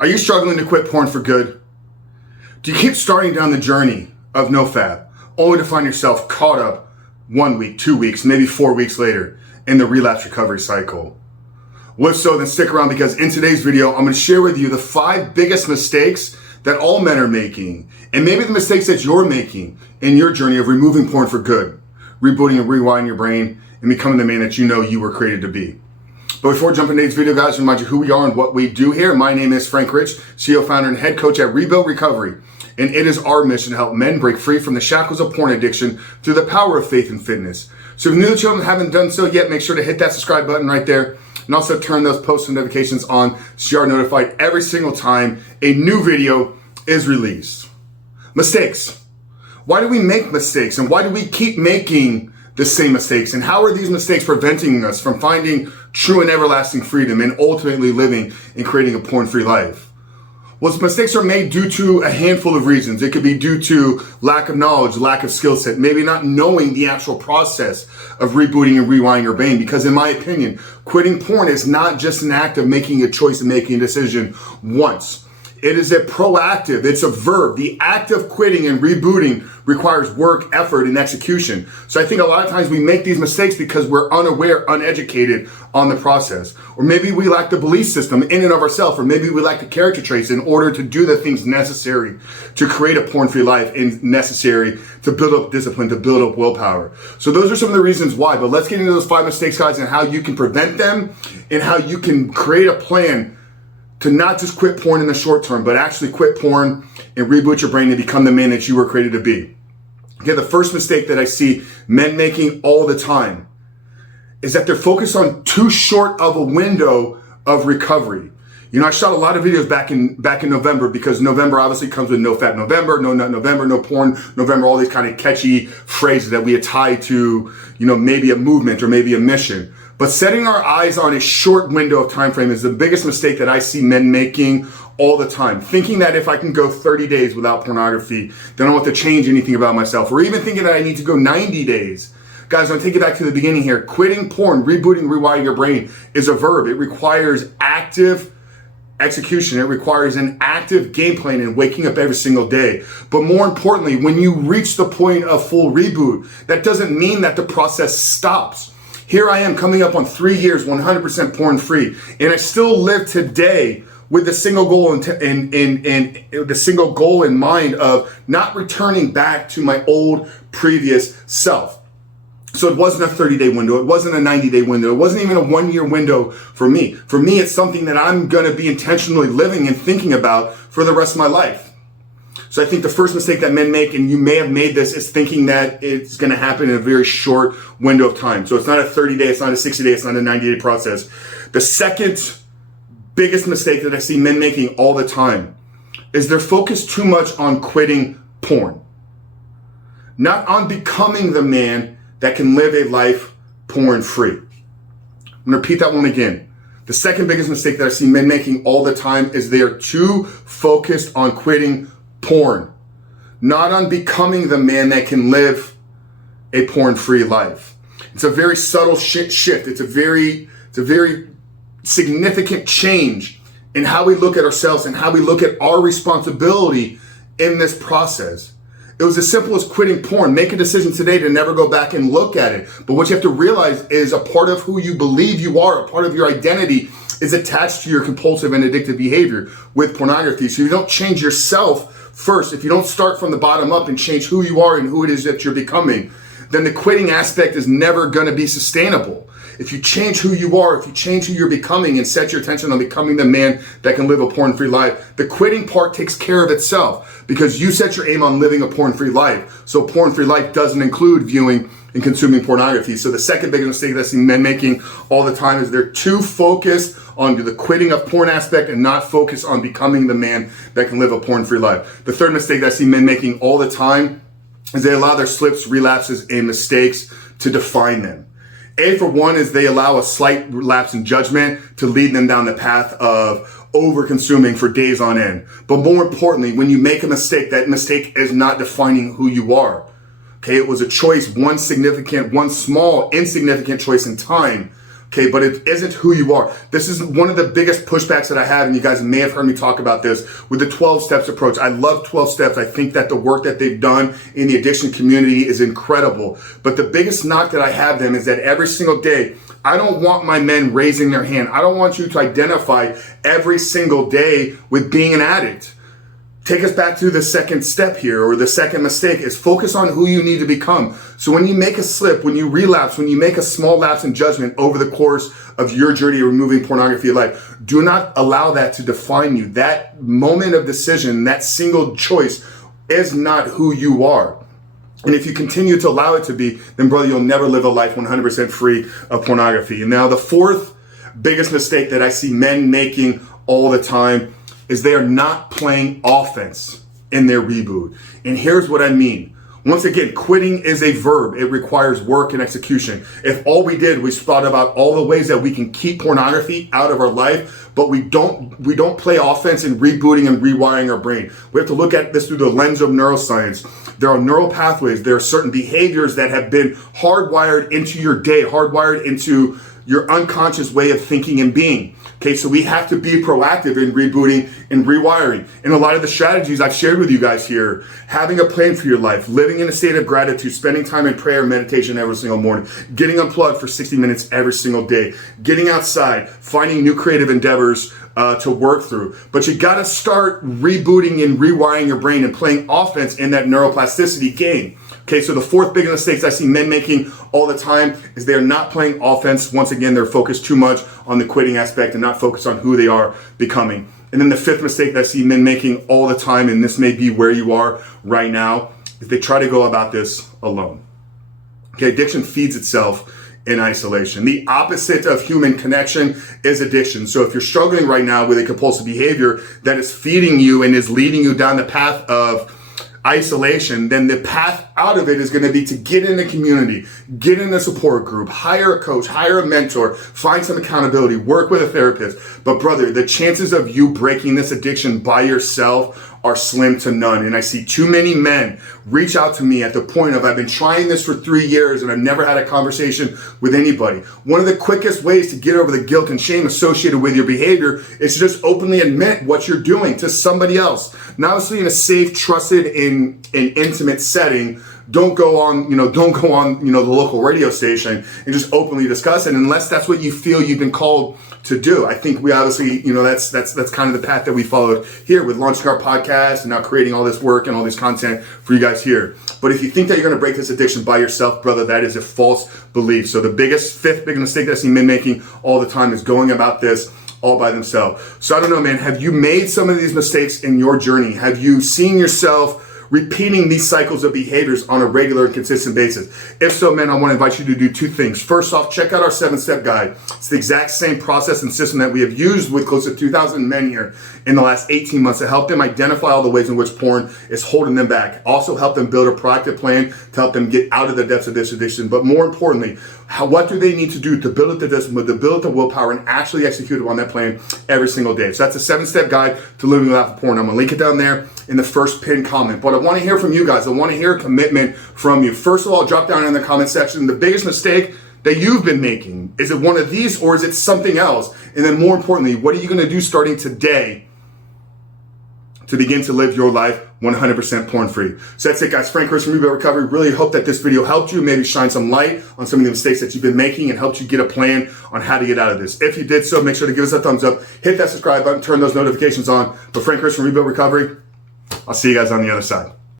Are you struggling to quit porn for good? Do you keep starting down the journey of NOFAP only to find yourself caught up 1 week, 2 weeks, maybe 4 weeks later in the relapse recovery cycle? Well, if so, then stick around, because in today's video, I'm going to share with you the 5 biggest mistakes that all men are making, and maybe the mistakes that you're making in your journey of removing porn for good, rebooting and rewinding your brain, and becoming the man that you know you were created to be. But before jumping into today's video, guys, remind you who we are and what we do here. My name is Frank Rich, CEO, founder, and head coach at Rebuild Recovery. And it is our mission to help men break free from the shackles of porn addiction through the power of faith and fitness. So if you're new to the channel and haven't done so yet, make sure to hit that subscribe button right there. And also turn those post notifications on so you are notified every single time a new video is released. Mistakes. Why do we make mistakes? And why do we keep making the same mistakes? And how are these mistakes preventing us from finding true and everlasting freedom and ultimately living and creating a porn-free life? Well, mistakes are made due to a handful of reasons. It could be due to lack of knowledge, lack of skill set, maybe not knowing the actual process of rebooting and rewinding your brain. Because in my opinion, quitting porn is not just an act of making a choice and making a decision once. It is a proactive, it's a verb. The act of quitting and rebooting requires work, effort, and execution. So I think a lot of times we make these mistakes because we're unaware, uneducated on the process. Or maybe we lack the belief system in and of ourselves, or maybe we lack the character traits in order to do the things necessary to create a porn-free life and necessary to build up discipline, to build up willpower. So those are some of the reasons why. But let's get into those 5 mistakes, guys, and how you can prevent them and how you can create a plan to not just quit porn in the short term, but actually quit porn and reboot your brain and become the man that you were created to be. Okay, the first mistake that I see men making all the time is that they're focused on too short of a window of recovery. You know, I shot a lot of videos back in November, because November obviously comes with NoFap November, No Nut November, No Porn November, all these kind of catchy phrases that we tie to, you know, maybe a movement or maybe a mission. But setting our eyes on a short window of time frame is the biggest mistake that I see men making all the time. Thinking that if I can go 30 days without pornography, then I don't have to change anything about myself. Or even thinking that I need to go 90 days. Guys, I'm gonna take it back to the beginning here. Quitting porn, rebooting, rewinding your brain is a verb. It requires active execution. It requires an active game plan and waking up every single day. But more importantly, when you reach the point of full reboot, that doesn't mean that the process stops. Here I am coming up on 3 years, 100% porn free, and I still live today with the single goal the single goal in mind of not returning back to my old previous self. So it wasn't a 30-day window. It wasn't a 90-day window. It wasn't even a 1-year window for me. For me, it's something that I'm going to be intentionally living and thinking about for the rest of my life. So I think the first mistake that men make, and you may have made this, is thinking that it's going to happen in a very short window of time. So it's not a 30-day, it's not a 60-day, it's not a 90-day process. The second biggest mistake that I see men making all the time is they're focused too much on quitting porn, not on becoming the man that can live a life porn-free. I'm going to repeat that one again. The second biggest mistake that I see men making all the time is they are too focused on quitting porn, not on becoming the man that can live a porn-free life. It's a very subtle shift. It's a very significant change in how we look at ourselves and how we look at our responsibility in this process. It was as simple as quitting porn. Make a decision today to never go back and look at it. But what you have to realize is a part of who you believe you are, a part of your identity, is attached to your compulsive and addictive behavior with pornography. So you don't change yourself first, if you don't start from the bottom up and change who you are and who it is that you're becoming, then the quitting aspect is never going to be sustainable. If you change who you are, if you change who you're becoming and set your attention on becoming the man that can live a porn-free life, the quitting part takes care of itself, because you set your aim on living a porn-free life. So porn-free life doesn't include viewing and consuming pornography. So the second biggest mistake that I see men making all the time is they're too focused on the quitting of porn aspect and not focused on becoming the man that can live a porn-free life. The third mistake that I see men making all the time is they allow their slips, relapses, and mistakes to define them. A, for one, is they allow a slight lapse in judgment to lead them down the path of over-consuming for days on end. But more importantly, when you make a mistake, that mistake is not defining who you are. Okay, it was a choice, one small, insignificant choice in time, Okay, but it isn't who you are. This is one of the biggest pushbacks that I have, and you guys may have heard me talk about this with the 12 steps approach. I love 12 steps. I think that the work that they've done in the addiction community is incredible. But the biggest knock that I have them is that every single day, I don't want my men raising their hand. I don't want you to identify every single day with being an addict. Take us back to the second step here, or the second mistake, is focus on who you need to become. So when you make a slip, when you relapse, when you make a small lapse in judgment over the course of your journey of removing pornography in life, do not allow that to define you. That moment of decision, that single choice is not who you are. And if you continue to allow it to be, then brother, you'll never live a life 100% free of pornography. And now the fourth biggest mistake that I see men making all the time is they are not playing offense in their reboot. And here's what I mean. Once again, quitting is a verb. It requires work and execution. If all we did was thought about all the ways that we can keep pornography out of our life, but we don't play offense in rebooting and rewiring our brain. We have to look at this through the lens of neuroscience. There are neural pathways. There are certain behaviors that have been hardwired into your day, hardwired into your unconscious way of thinking and being. Okay, so we have to be proactive in rebooting and rewiring. And a lot of the strategies I've shared with you guys here, having a plan for your life, living in a state of gratitude, spending time in prayer and meditation every single morning, getting unplugged for 60 minutes every single day, getting outside, finding new creative endeavors to work through. But you gotta start rebooting and rewiring your brain and playing offense in that neuroplasticity game. Okay, so the fourth biggest mistakes I see men making all the time is they're not playing offense. Once again, they're focused too much on the quitting aspect and not focused on who they are becoming. And then the fifth mistake that I see men making all the time, and this may be where you are right now, is they try to go about this alone. Okay, addiction feeds itself in isolation. The opposite of human connection is addiction. So if you're struggling right now with a compulsive behavior that is feeding you and is leading you down the path of isolation, then the path out of it is going to be to get in the community, get in a support group, hire a coach, hire a mentor, find some accountability, work with a therapist. But brother, the chances of you breaking this addiction by yourself are slim to none. And I see too many men reach out to me at the point of, I've been trying this for 3 years and I've never had a conversation with anybody. One of the quickest ways to get over the guilt and shame associated with your behavior is to just openly admit what you're doing to somebody else. Now, obviously in a safe, trusted, and intimate setting. Don't go on the local radio station and just openly discuss it unless that's what you feel you've been called to do. I think we obviously, that's kind of the path that we followed here with launching our podcast and now creating all this work and all this content for you guys here. But if you think that you're going to break this addiction by yourself, brother, that is a false belief. So the fifth biggest mistake that I see men making all the time is going about this all by themselves. So I don't know, man, have you made some of these mistakes in your journey? Have you seen yourself repeating these cycles of behaviors on a regular and consistent basis? If so, man, I want to invite you to do 2 things. First off, check out our 7-step guide. It's the exact same process and system that we have used with close to 2,000 men here in the last 18 months to help them identify all the ways in which porn is holding them back. Also help them build a proactive plan to help them get out of the depths of this addiction. But more importantly, what do they need to do to build up the discipline, to build up the willpower, and actually execute on that plan every single day? So that's a 7-step guide to living without porn. I'm going to link it down there in the first pinned comment. But I want to hear from you guys. I want to hear a commitment from you. First of all, drop down in the comment section the biggest mistake that you've been making. Is it one of these or is it something else? And then more importantly, what are you going to do starting today to begin to live your life 100% porn free? So that's it, guys. Frank Chris from Rebuild Recovery. Really hope that this video helped you, maybe shine some light on some of the mistakes that you've been making and helped you get a plan on how to get out of this. If you did so, make sure to give us a thumbs up, hit that subscribe button, turn those notifications on. But Frank Chris from Rebuild Recovery, I'll see you guys on the other side.